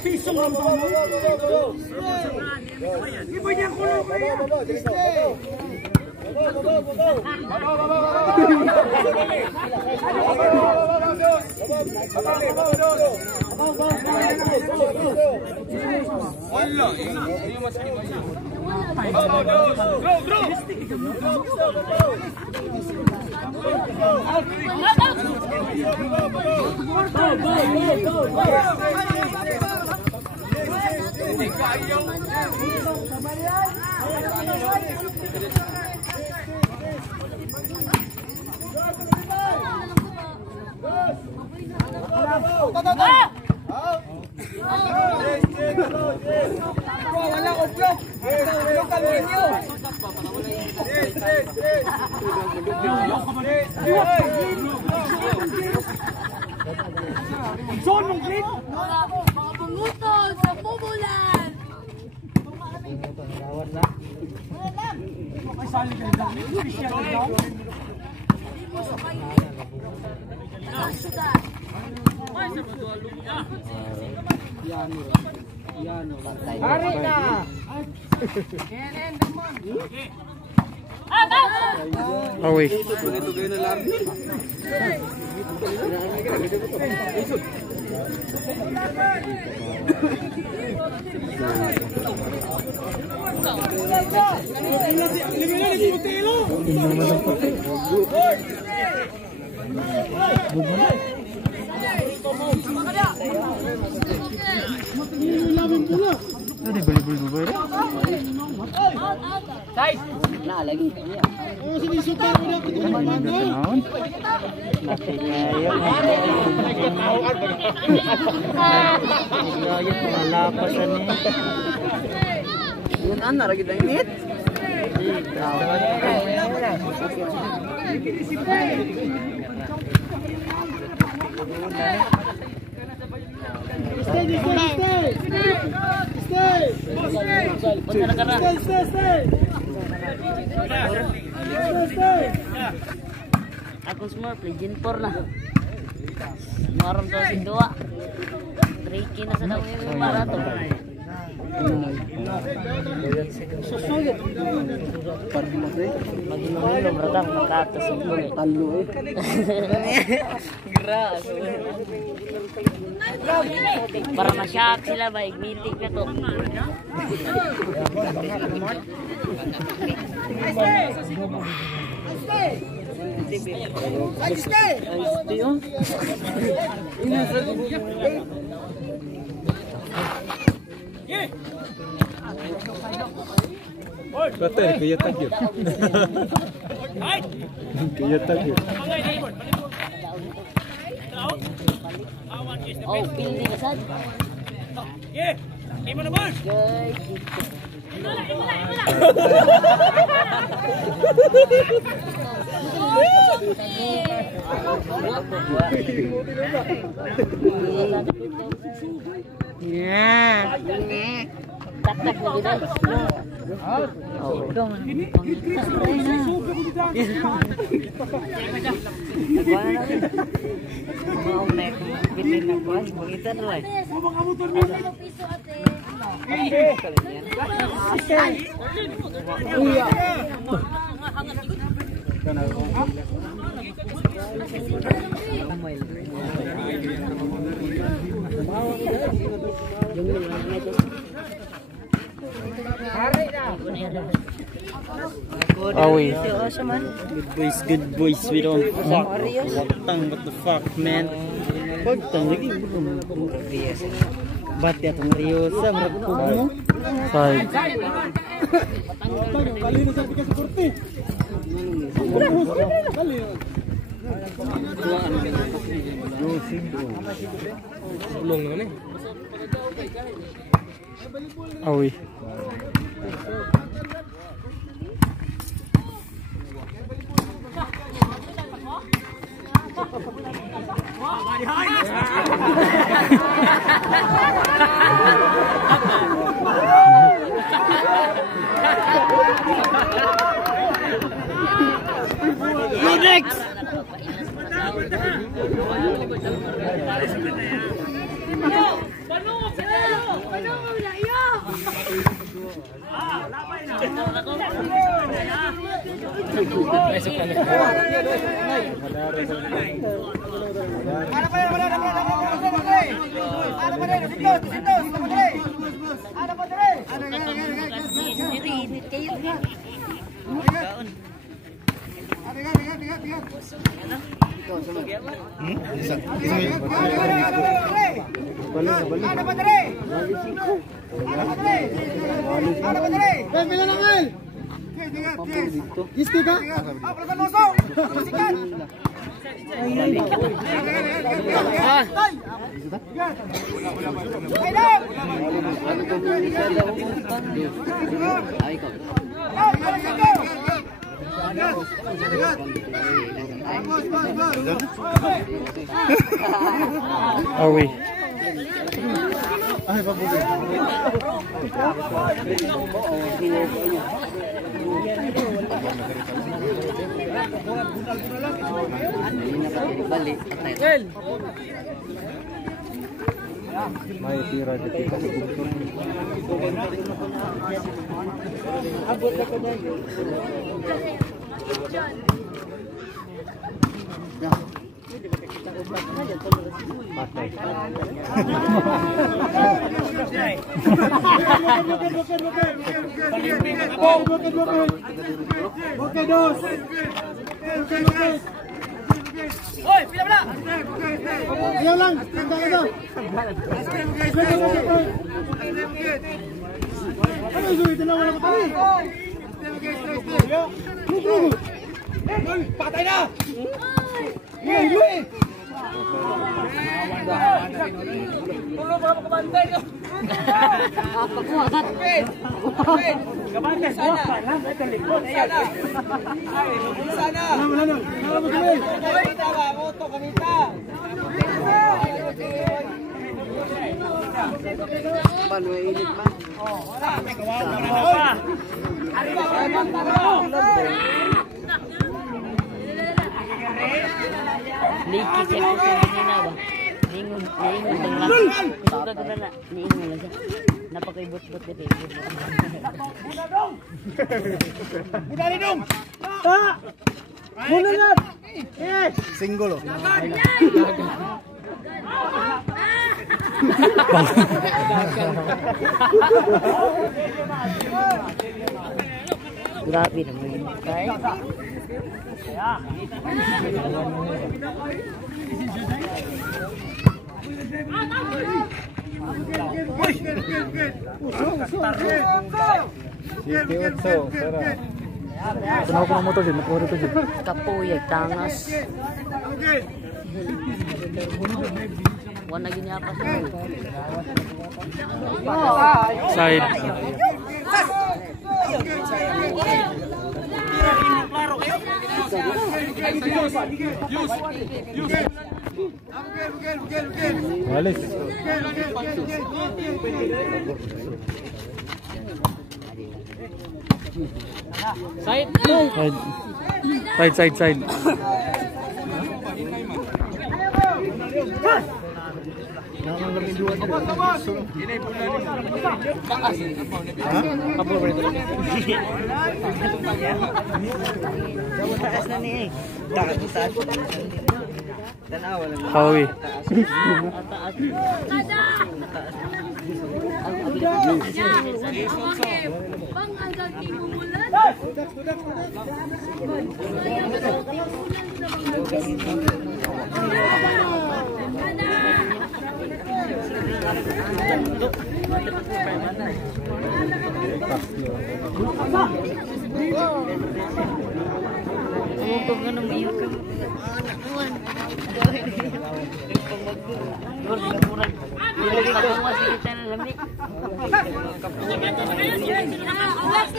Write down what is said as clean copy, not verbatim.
Pisong lang ba mo? Iba niya kulong kaya. Wala oblok. Oblok kami niyo. Son ng green. Mga pungutol sa pumulan. Sali ka lang. Official daw. Hari na. Awi. Ada beli-beli Guys, Na lagi kayaknya. Oh, sini suka udah ketemu Mando. Matinya ya. Ngayon pangalapasan ni. Yun ana lagi dangit. Aku semua legend por lah. Maram to si dua. Tricky na sa daw yung barato. Susuyod. Magino bratang makatas ito talo eh. Gras. Para ma-shock sila ba ignitik na to. Betul, kaya takut. Kaya takut. Oh, pilih besar. Yeah, gimana bos? Ya. Tak lagi dah. Oh, dong. Mau naik bikin apa? Begitu lah. Iya. Awi. Good boys, we don't fuck. What the fuck, man? Pagtang lagi belum biasa. Bati atong Riosa, merekuk mo. Sai. Kali na sa tiga seperti. Kali. Belum ni. Awi. Next. Away. May tira dito. Oi, pila pala. Ayaw lang, tanda ka. Ano yung tinawa na ko tayo? Patay na. Tulo pa mo kabantay ko. Kabantay sana. Sana. Sana. Moto kanita. Manuinit man. Liki check ko sa kanina ba? Ningon lang lang. Suka ka na. Ningon lang siya. Napakaibot-bot ka tayo. Budali dong. Muna na! Yes! Single oh. Grabe naman yun. Kaya? Kenapa ko ng motor din? Nakuha rito din. Kapuyag, tangas. Wala giniapas mo. Side. Walis. Side. Hawi. Awas